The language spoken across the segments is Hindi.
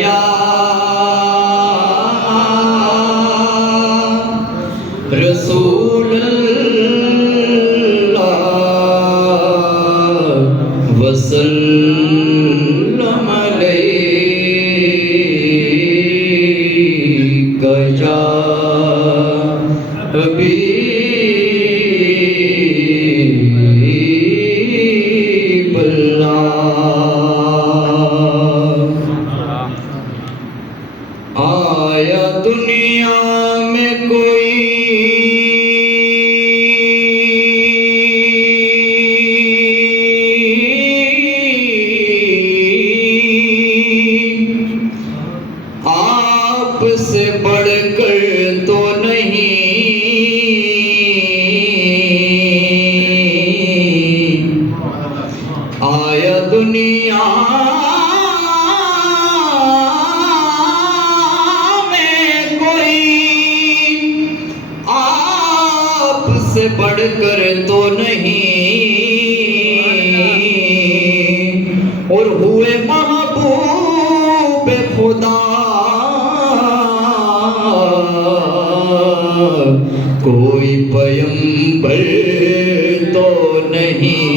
या रसूलल्लाह वसल्लम अलैका या हबीबल्लाह। आया दुनिया में कोई आपसे बढ़कर तो नहीं। आया दुनिया में कोई आपसे बढ़कर तो नहीं, और हुए महबूब खुदा कोई पैगंबर तो नहीं।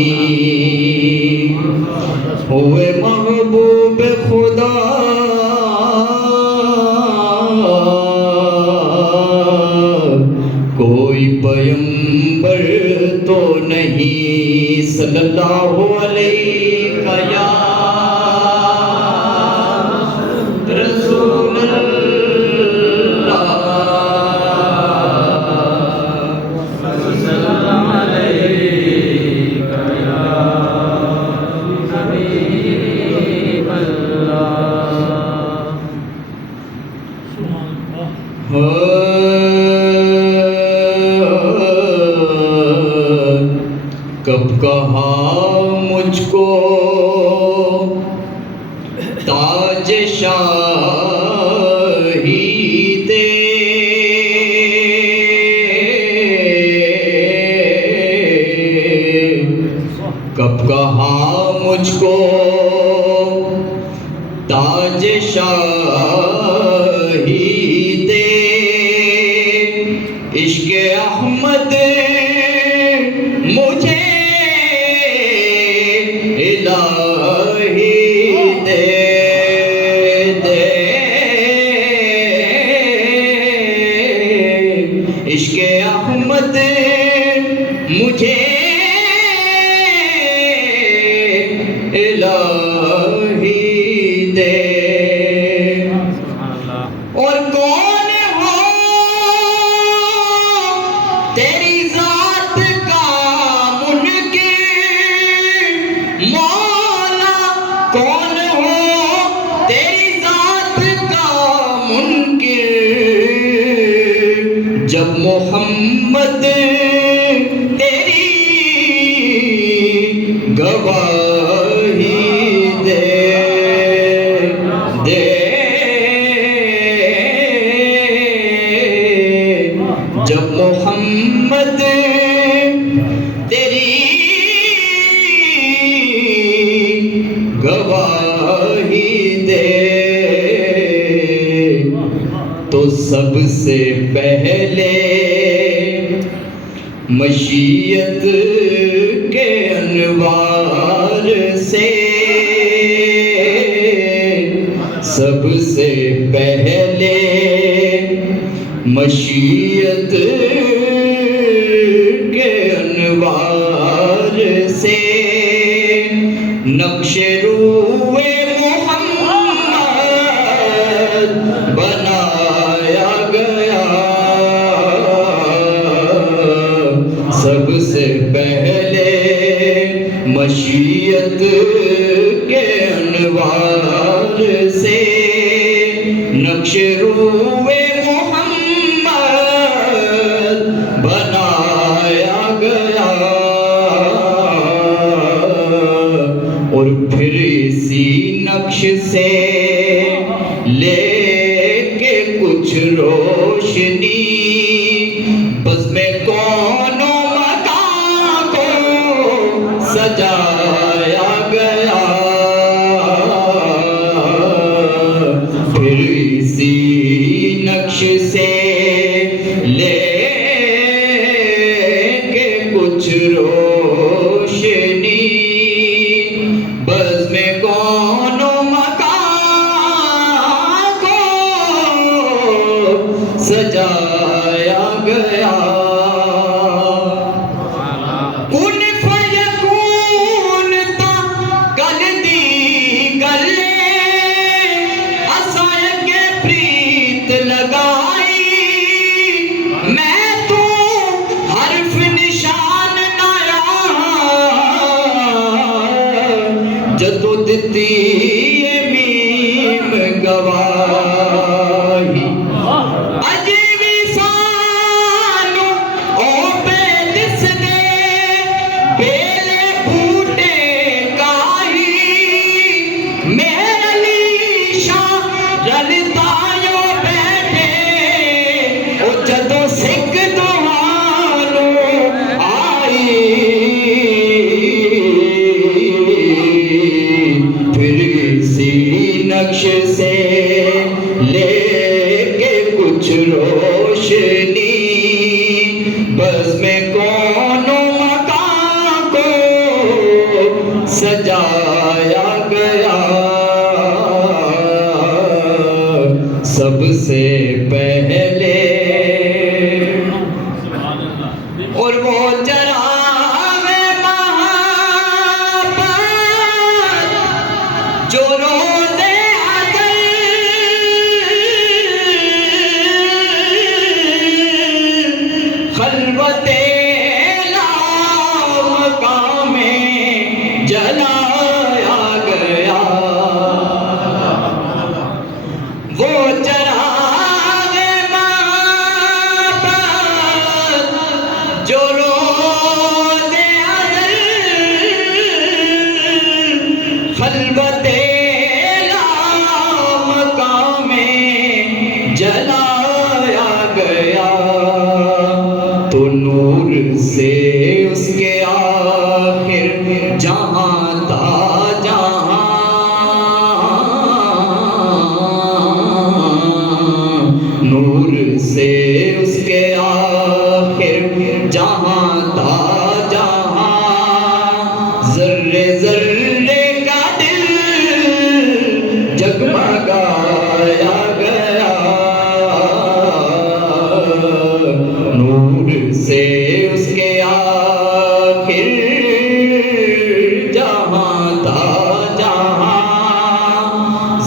हुए महबूब खुदा कोई पैगंबर तो नहीं। सल्लल्लाहु अलैहि या कब कहा मुझको ताज शाही दे, कब कहा मुझको ताज शाही दे। इश्क़ अहमद मुझे इलाही दे दे। इश्क़ अहमद मुझे इलाही दे। और कौन हो तेरी ज़ात का मुनकिर मौला, कौन हो तेरी ज़ात का मुनकिर, जब मोहम्मद तेरी गवाही दे दे। जब मोहम्मद तेरी गवाही दे, तो सबसे पहले मशीयत के अनवार से, सबसे पहले मशीयत के अनवार से नक्शे रूए मोहम्मद बनाया गया। सबसे पहले मशीयत के अनवार से नक्शे रूए मोहम्मद बनाया गया। और फिर इसी नक्श से लेके कुछ रोशनी बज़्म कौनो मकान को सजाया गया। नक्श से लेके कुछ रोशनी, बज़्म में कौनो मकान को सजाया गया। कुन फयकून ता गल दी गले, असां के प्रीत लगाई। मैं तू हर्फ निशान नाया, जदों दिती मीम गवाही। अजे भी सानू ओ बेदिस दे बेले बूटे काई, मेरे लीशा रलतायो बैठे ओ जदों सिख दुआनो आई। फिर इसी नक्श से लेके कुछ रोशनी, बस में कौनो मकान को सजाया गया। सबसे पहले और वो जरावे महाबत जो रोज़े अज़ल खलवते लामकाम में जलाया गया। वो चरागे महाबत जो रोज़े अज़ल खलवते लामकाम में जलाया गया। तो नूर से उसके आखिर जहां था जहां, नूर से उसके आखिर जहां था जहां, जर्रे जर्रे का दिल जगमगाया गया। नूर से उसके आखिर जहां था जहां,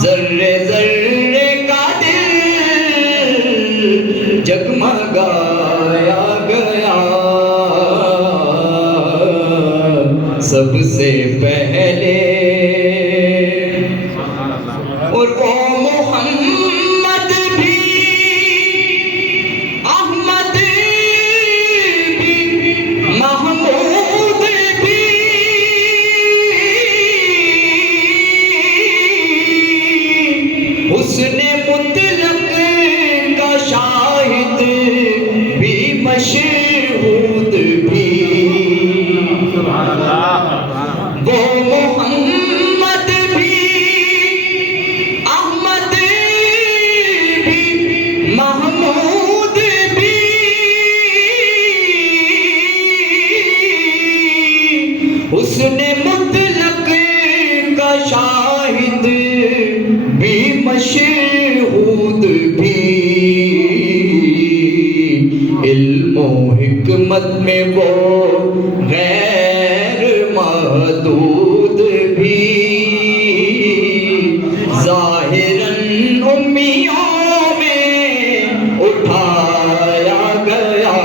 जर्रे जर्रे का दिल जगमगाया गया। सबसे पहले और वो मोहम्मद भी, अहमद भी, महमूद भी, उसने मुतलक का शाहिद भी, मशहूद भी। वो मोहम्मद भी, अहमद भी, महमूद भी, उसने मुतलक का शाहिद भी, मशहूद भी। इल्म हिकमत में वो गैर महदूद भी, जाहिरन उम्मियों में उठाया गया।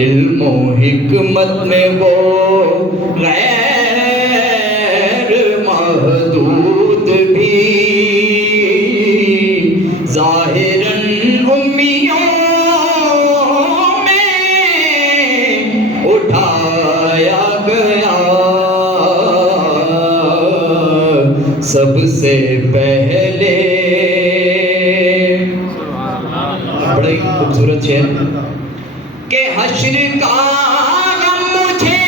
इल्म हिकमत में वो गैर महदूद भी, जाहिरन उम्मियों में उठाया गया। सबसे पहले बड़ा ही खूबसूरत शेर के हश्र का गम मुझे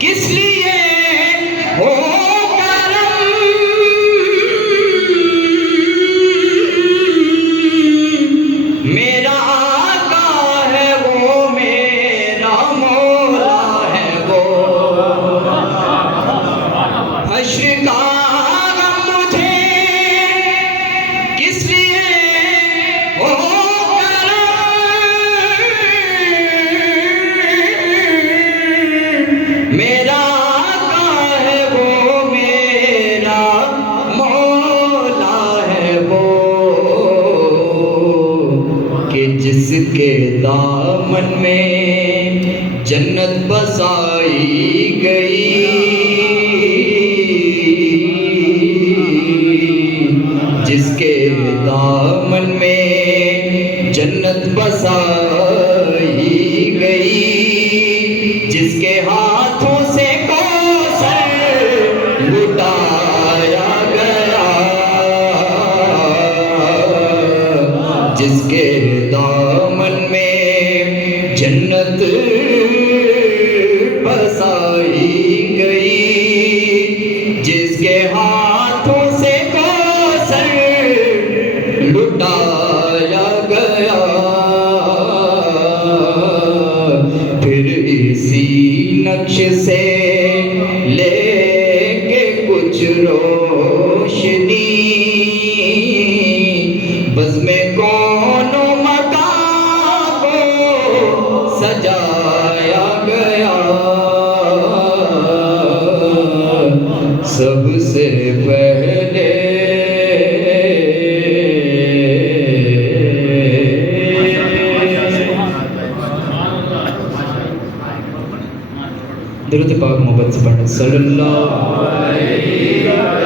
किस लिए हो करम, सबसे पहले दुरूद पाक मोहब्बत से पढ़ना सल्लल्लाहु अलैहि